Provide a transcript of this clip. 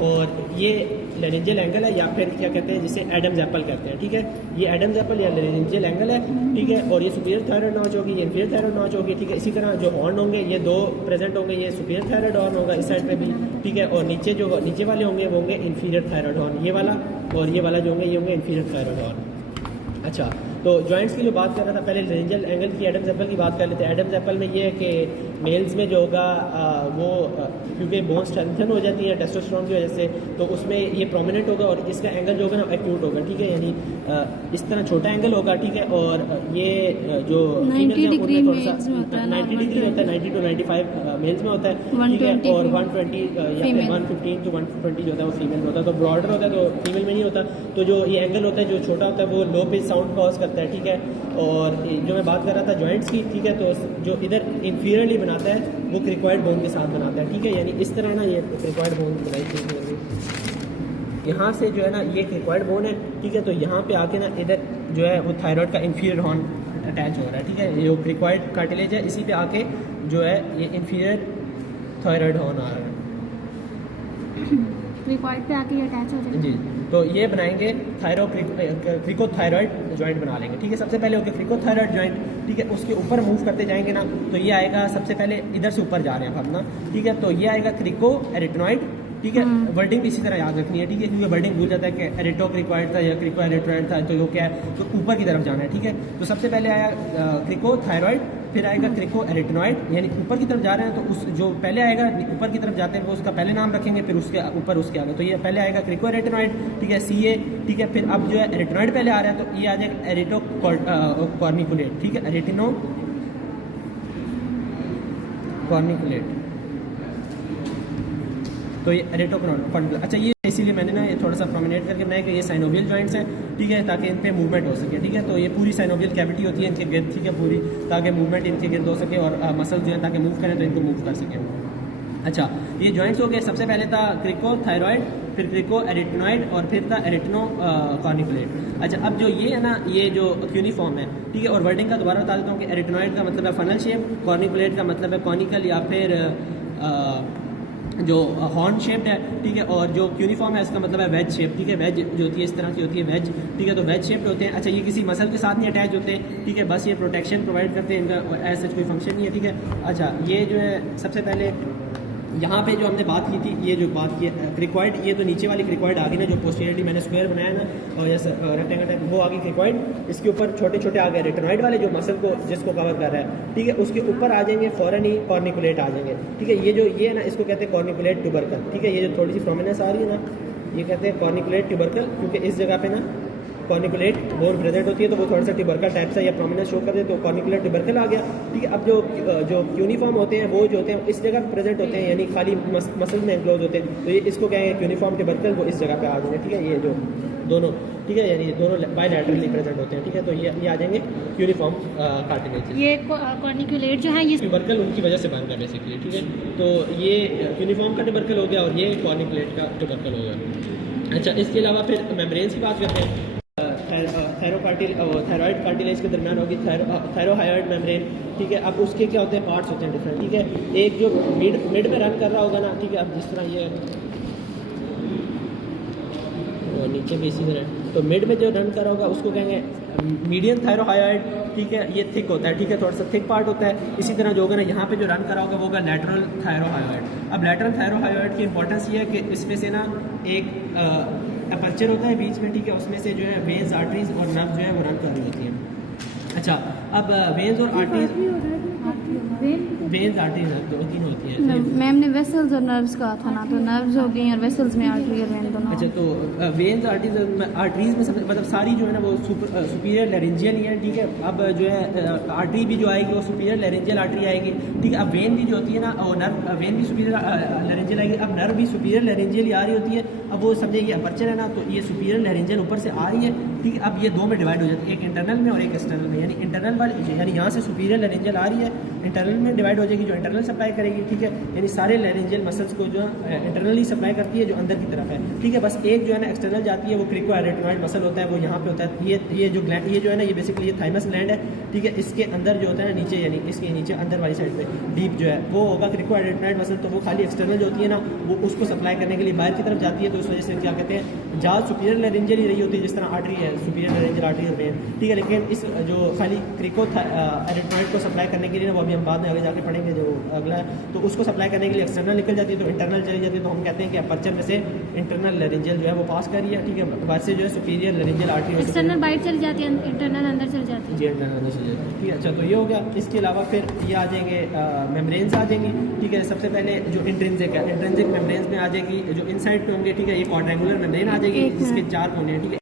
और ये laryngeal angle है या फिर क्या कहते हैं जिसे एडम्स एप्पल कहते हैं, ठीक है। ये एडम्स एप्पल या लेरेंजियल एंगल है, ठीक है। और ये सुपीरियर थायराइड नॉच होगी, ये इंफीरियर थायराइड नॉच होगी, ठीक है। इसी तरह जो हॉर्न होंगे ये दो प्रेजेंट होंगे, ये सुपीरियर थायराइड हॉर्न होगा इस साइड पे भी, ठीक है। और नीचे जो नीचे वाले होंगे वो होंगे इंफीरियर थायराइड हॉर्न, ये वाला, और ये वाला जो होंगे ये होंगे इंफीरियर थायराइड हॉर्न। अच्छा, तो जॉइंट्स की जो बात कर रहा था पहले लेरेंजियल एंगल की, एडम्स एप्पल की बात कर लेते हैं। एडम्स एप्पल में ये है कि मेल्स में जो होगा वो क्योंकि बोन स्ट्रेंथन हो जाती है टेस्टोस्टेरोन की वजह से, तो उसमें ये प्रोमिनेंट होगा और इसका एंगल जो होगा ना एक्यूट होगा, ठीक है। यानी इस तरह छोटा एंगल होगा, ठीक है। और ये जो 90 डिग्री थोड़ा सा 90 डिग्री होता है, 90 टू 95 मेल्स में होता है, ठीक है। और 120 या फिर 115 टू 120 जो होता है वो फीमेल में होता है, तो ब्रॉडर होता है तो फीमेल में नहीं होता। तो जो ये एंगल होता है जो छोटा होता है वो लो पिच साउंड कॉज करता है, ठीक है। और जो मैं बात कर रहा था जॉइंट्स की, ठीक है, तो जो इधर इंफीरियरली बनाता है वो क्रिकॉइड बोन के साथ बनाता है, ठीक है। यानी इस तरह ना ये क्रिकॉइड बोन बनाई थी, यहाँ से जो है ना ये क्रिकॉइड बोन है, ठीक है। तो यहाँ पे आके ना इधर जो है वो थायराइड का इंफीरियर हॉर्न अटैच हो रहा है, ठीक है। ये जो क्रिकॉइड कार्टिलेज है इसी पे आके जो है ये इंफीरियर थायराइड हॉर्न आ रहा है, क्रिकॉइड पे आके ये अटैच हो जाएगा जी। तो ये बनाएंगे क्रिकोथायरॉइड जॉइंट बना लेंगे, ठीक है। सबसे पहले होके क्रिकोथायरॉइड जॉइंट, ठीक है, उसके ऊपर मूव करते जाएंगे ना तो ये आएगा, सबसे पहले इधर से ऊपर जा रहे हैं हम ना, ठीक है। तो ये आएगा क्रिको एरिटनॉइड, ठीक है। वर्डिंग भी इसी तरह याद रखनी है, ठीक है, क्योंकि वर्डिंग भूल जाता है कि एरिटो क्रिकॉइड था या क्रिको एरिटनॉइड था, तो वो क्या है, तो ऊपर की तरफ जाना है, ठीक है। तो सबसे पहले आया क्रिकोथायरॉइड, फिर आएगा क्रिको एरिटनॉइड, यानी ऊपर की तरफ जा रहे हैं तो उस जो पहले आएगा ऊपर की तरफ जाते हैं वो उसका पहले नाम रखेंगे, फिर उसके ऊपर उसके आगे, तो ये पहले आएगा क्रिको एरिटनॉइड, ठीक है, CA, ठीक है। फिर अब जो है एरिटनॉइड पहले आ रहा है तो ये आ जाएगा एरिटो कॉर्निकुलेट, ठीक है, एरिटिनो कॉर्निकुलेट, तो ये एरिटो कॉर्निकुलेट। अच्छा, ये इसीलिए मैंने ना ये थोड़ा सा प्रोमिनेट करके बनाया कि ये साइनोवियल जॉइंट्स हैं, ठीक है, ताकि इन पे मूवमेंट हो सके, ठीक है। तो ये पूरी साइनोवियल कैविटी होती है इनके गिर्द, ठीक है, पूरी, ताकि मूवमेंट इनके गिर्द हो सके और मसल जो है ताकि मूव करें तो इनको मूव कर सकें। अच्छा, ये जॉइंट्स हो गए। सबसे पहले था क्रिको थायरॉइड, फिर क्रिको एरिटनॉइड और फिर था एरिटनो कॉर्निकुलेट। अच्छा, अब जो ये है ना ये जो क्यूनिफॉर्म है, ठीक है, और वर्डिंग का दोबारा बता देता हूँ कि एरिटनॉइड का मतलब है फनल शेप, कॉर्निकुलेट का मतलब है कॉनिकल या फिर जो हॉर्न शेप्ड है, ठीक है। और जो क्यूनिफॉर्म है इसका मतलब है वेज शेप, ठीक है। वेज जो होती है इस तरह की होती है वेज, ठीक है, तो वेज शेप्ड होते हैं। अच्छा, ये किसी मसल के साथ नहीं अटैच होते, ठीक है, बस ये प्रोटेक्शन प्रोवाइड करते हैं, इनका ऐसा कोई फंक्शन नहीं है, ठीक है। अच्छा, ये जो है सबसे पहले यहाँ पे जो हमने बात की थी, ये जो बात की क्रिकॉइड, ये तो नीचे वाली क्रिकॉइड आ गई ना, जो पोस्टीरियरली मैंने स्क्वायर बनाया ना और जैसे रेक्टेंगल टाइप, वो आ गई क्रिकॉइड। इसके ऊपर छोटे छोटे आ गए रेटिनॉइड वाले जो मसल को जिसको कवर कर रहा है, ठीक है। उसके ऊपर आ जाएंगे फौरन ही कॉर्निकुलेट आ जाएंगे, ठीक है। ये जो ये है ना इसको कहते हैं कॉर्निकुलेट ट्यूबरकल, ठीक है। ये जो थोड़ी सी प्रोमिनेंस आ रही है ना ये कहते हैं कॉर्निकुलेट ट्यूबरकल, क्योंकि इस जगह पे ना कॉर्निकुलेट बोन प्रेजेंट होती है तो वो थोड़ा सा ट्यूबरकल टाइप सा या प्रोमिनेंस शो कर दे तो कॉर्निकुलेट ट्यूबरकल आ गया, ठीक है। अब जो यूनिफॉर्म होते हैं वो जो होते हैं इस जगह पे प्रेजेंट होते हैं, यानी खाली मसल में एनक्लोज होते हैं, तो ये इसको कहेंगे यूनिफॉर्म ट्यूबरकल, वो इस जगह पे आ जाएंगे, ठीक है। ये जो दोनों, ठीक है, यानी दोनों बायलैटरली प्रेजेंट होते हैं, ठीक है। तो ये आ जाएंगे यूनिफॉर्म कार्टिलेज। ये कॉर्निकुलेट जो है ये ट्यूबरकल उनकी वजह से बन रहा है बेसिकली, ठीक है। तो ये यूनिफॉर्म का ट्यूबरकल हो गया और ये कॉर्निकुलेट का ट्यूबरकल हो गया। अच्छा, इसके अलावा फिर मेम्ब्रेन्स की बात करते हैं। थायरॉइड कार्टिलेज के दरमियान होगी थायरोहायोइड मेम्ब्रेन, ठीक है। अब उसके क्या होते हैं पार्ट्स होते हैं डिफरेंट, ठीक है। एक जो मिड में रन कर रहा होगा ना, ठीक है, अब जिस तरह ये नीचे भी इसी तरह, तो मिड में जो रन कर रहा होगा उसको कहेंगे मीडियम थायरोहायोइड, ठीक है। ये थिक होता है, ठीक है, थोड़ा सा थिक पार्ट होता है। इसी तरह जो होगा ना यहाँ पे जो रन करा होगा वो होगा लैटरल थायरोहायोइड। अब लैटरल थायरोहायोइड की इंपॉर्टेंस ये है कि इसमें से ना एक अपर्चर होता है बीच में, ठीक है, उसमें से जो है वेन्स आर्टरीज और नर्व जो है वो रन कर रही होती हैं। अच्छा, अब वेन्स और आर्टरीज, वेन्स आर्टरीज दो तीन होती हैं। मैम ने वेसल्स और नर्व्स कहा था ना, तो नर्व्स हो गई और वेसल्स में आर्टरी और वेन दोनों। अच्छा, तो वेन्स आर्टरीज में मतलब सारी जो है ना वो सुपीरियर लेरेंजियल ही है, ठीक है। अब जो है आर्टरी भी जो आएगी वो सुपीरियर लेरेंजियल आर्टरी आएगी, ठीक है। अब वेन भी जो होती है ना और नर्व, वेन भी सुपीरियर लेरेंजियल आएगी, अब नर्व भी सुपीरियर लेरेंजियल ही आ रही होती है। अब वो समझे ये अपर्चर है ना, तो ये सुपीरियर लेरेंजियल ऊपर से आ रही है, ठीक है। अब ये दो में डिवाइड हो जाती है, एक इंटरनल में और एक एक्सटर्नल में, यानी इंटरनल वाली यानी यहाँ से सुपीरियर लेरेंजियल आ रही है, इंटरनल में डिवाइड हो जाएगी जो इंटरनल सप्लाई करेगी, ठीक है, यानी सारे लैरिंजियल मसल्स को जो इंटरनली सप्लाई करती है जो अंदर की तरफ है, ठीक है। बस एक जो है ना एक्सटर्नल जाती है, वो क्रिकोएरेटनॉइड मसल होता है, वो यहाँ पे होता है। ये जो ग्लैंड, ये जो है ना, ये बेसिकली ये थाइमस ग्लैंड है, ठीक है। इसके अंदर जो होता है ना नीचे, यानी इसके नीचे अंदर वाली साइड पे डीप जो है वो होगा क्रिकोएरेटनॉइड मसल, तो वो खाली एक्सटर्नल जो होती है ना, वो उसको सप्लाई करने के लिए बाहर की तरफ जाती है। तो उस वजह से क्या कहते हैं, ज़्यादा सुपीरियर लैरिंजियल ही रही होती है, जिस तरह आर्टरी है, सुपीरियर लैरिंजियल आर्टरी होते हैं, ठीक है। लेकिन इस जो खाली क्रिकोएरेटनॉइड को सप्लाई करने के लिए ना, वो अभी हम बाद में आगे जाके पढ़ेंगे जो अगला है, तो उसको सप्लाई करने के लिए एक्सटर्नल निकल जाती है, तो इंटरनल चली जाती है। तो हम कहते हैं कि अपर्चर में से इंटरनल लैरिंजियल जो है वो पास कर रही है, ठीक है। बाद से जो है सुपीरियर लैरिंजियल आर्टरी एक्सटर्नल बाइट चली जाती है, इंटरनल अंदर चली जाती है। जी इंटरनल अंदर चली जाती है, ठीक है। अच्छा, तो ये हो गया। इसके अलावा फिर ये आ जाएंगे मेम्ब्रेन्स आ जाएंगी, ठीक है। सबसे पहले जो इंट्रिंसिक है, इंट्रिंसिक मेम्ब्रेन्स में आ जाएगी जो इनसाइड पे होंगे, ठीक है। ये क्वाड्रेंगुलर मेम्ब्रेन आ जाएगी जिसके 4 कोने हैं, ठीक है।